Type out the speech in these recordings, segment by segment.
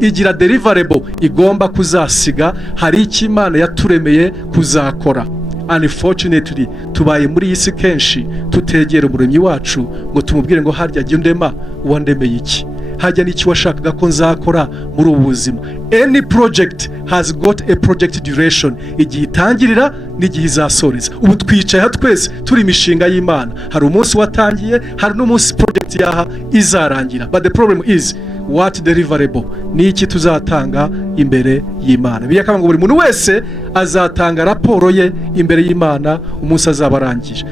igira deliverable igomba kuzasiga, hari icyo Imana yaturemeye kuzakora. Unfortunately tubaye muri iyi si kenshi tutegera umuremyi wacu ngo tumubwire ngo harya jya undema, wandemeye iki, hajya n'iki washakaga ko nzakora muri ubu buzima. Any project has got a project duration, igihe itangirira n'igihe izasoreza. Ubu twicaye twese turi imishinga y'Imana, hari umunsi watangiye, hari n'umunsi project yaha izarangira. But the problem is what deliverable, ni iki tuzatanga imbere y'Imana. Biyakaba ngo buri muntu wese azatanga raporo ye imbere y'Imana umunsi azaba arangije.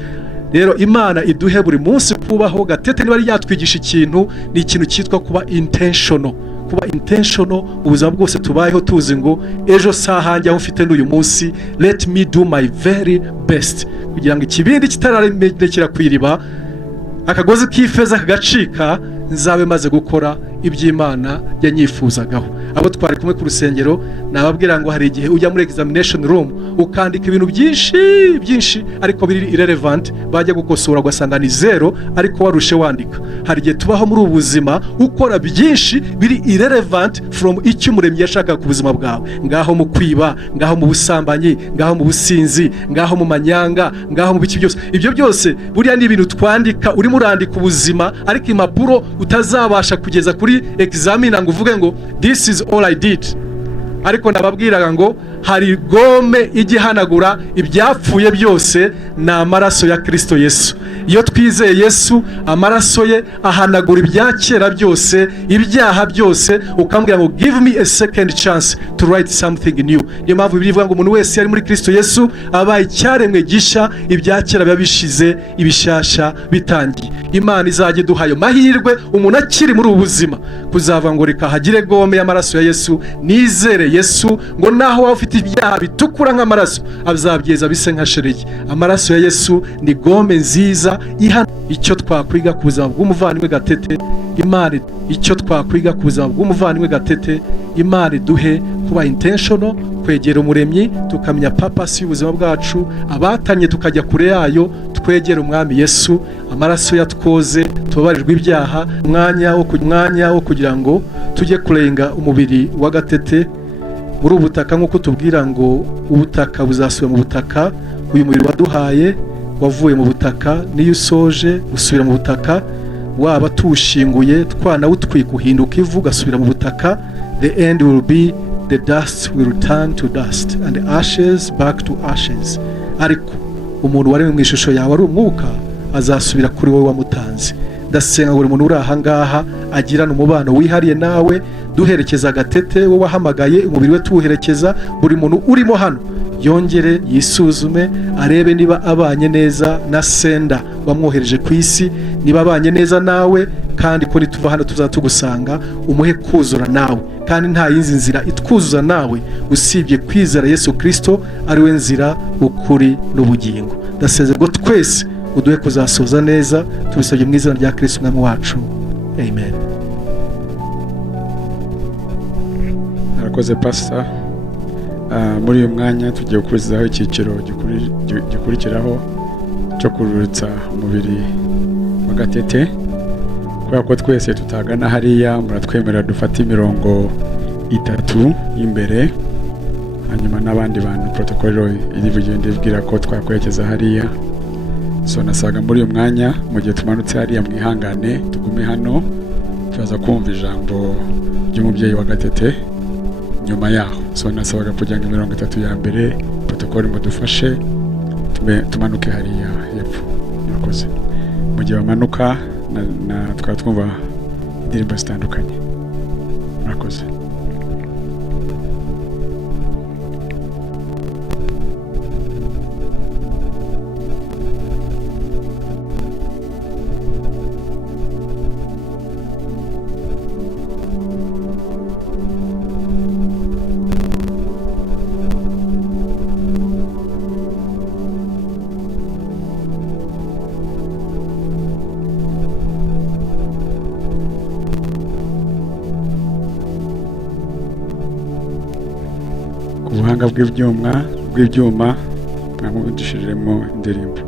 Rero Imana iduhe buri munsi kubaho gatete. Niba yatwigisha ikintu, ni ikintu cyitwa kuba intentional. Kuba intentional ubuzima bwose tubayeho tuzi ngo ejo sahanjye aho ufite n'uyu munsi, let me do my very best, kugira ngo ikibindi kitararekera kwiriba, akagozi k'ifeza kagacika, nzabe maze gukora iby'Imana yanyifuzagaho. Abo twari kumwe ku rusengero nababwira ngo hari igihe ujya muri examination room ukandika ibintu byinshi ariko biri irrelevant, bajya gukosora ugasanga ni zero ariko warushe wandika. Hari igihe tubaho muri ubu buzima ukora byinshi biri irrelevant from icyo umuremyi yashaka ku buzima bwawe, ngaho mu kwiba, ngaho mu busambanyi, ngaho mu businzi, ngaho mu manyanga, ngaho mu biki byose. Ibyo byose buriya ni ibintu twandika, urimo urandika ubuzima ariko impapuro utazabasha kugeza kuri examiner ngo uvuge ngo this is all I did. Ariko nababwiraga ngo hari gome igihanagura ibyapfuye byose, na amaraso ya Kristo Yesu. Iyo twizeye Yesu, amaraso ye ahanagura ibyakera byose, ibyaha byose, ukambwira ngo give me a second chance to write something new. Niyo mpamvu bivuga ngo umuntu wese yari muri Kristo Yesu abaye icyaremwe gisha, ibyakera biba bishize, ibishasha bitangiye. Imana izajye duhayo mahirwe umuntu akiri muri ubu buzima kuzava ngo reka hagire gome y'amaraso ya Yesu, nizere Yesu ngo naho waba ufite ibyaha bitukura nk'amaraso azabyeza bise nka sheregi. Amaraso ya Yesu ni gome nziza ihana. Icyo twakwiga ku buzima bw'umuvandimwe gatete, Imana icyo twakwiga ku buzima bw'umuvandimwe gatete, Imana duhe kuba intentional, kwegera umuremyi, tukamenya purpose y'ubuzima bwacu, abatanye tukajya kure yayo, twegera umwami Yesu, amaraso yatwoze, tubabarirwe ibyaha, umwanya wo kugira ngo tujye kurenga umubiri wa gatete muri ubutaka, nk'uko tubwira ngo ubutaka buzasubira mu butaka. Uyu mubiri waduhaye wavuye mu butaka, niyo usoje usubira mu butaka, waba tuwushinguye twanawutwika uhinduka ivu gasubira mu butaka. The end will be the dust will return to dust and the ashes back to ashes. Ariko umuntu waremwe mu ishusho yawe ari umwuka azasubira kuri wowe wamutanze. Ndasenga buri muntu uri aha ngaha agirana umubano wihariye nawe, duherekeza gatete wowe wahamagaye, umubiri we tuwuherekeza. Buri muntu urimo hano yongere yisuzume, arebe niba abanye neza na senda wamwohereje ku isi, niba abanye neza nawe, kandi ko nituva hano tuzatugusanga umuhe kuzura nawe. Kandi nta yindi nzira itwuzuza nawe usibye kwizera Yesu Kristo, ari we nzira, ukuri n'ubugingo. Ndaseze ngo twese uduhe kuzasoza neza, tubisabye mu izina rya Kristo umwami wacu, amen. Murakoze pastor. Muri uyu mwanya tugiye gukurikizaho icyiciro gikurikiraho cyo kururutsa umubiri wa gatete. Kubera ko twese tutagana hariya, muratwemerera dufate imirongo 3 y'imbere, hanyuma n'abandi bantu protokolo iri bugende ibwira ko twakwerekeza hariya. So nasaga muri uyu mwanya mu gihe tumanutse hariya, mwihangane tugume hano, turaza kumva ijambo ry'umubyeyi wa gatete nyuma yaho. So nasabaga kugira ngo imirongo 3 ya mbere protokolo mudufashe tumanuke hariya hepfo. Murakoze. Mu gihe bamanuka na twumva indirimbo zitandukanye. Murakoze. Ubuhanga bw'ibyuma mwamubudishijemo indirimbo.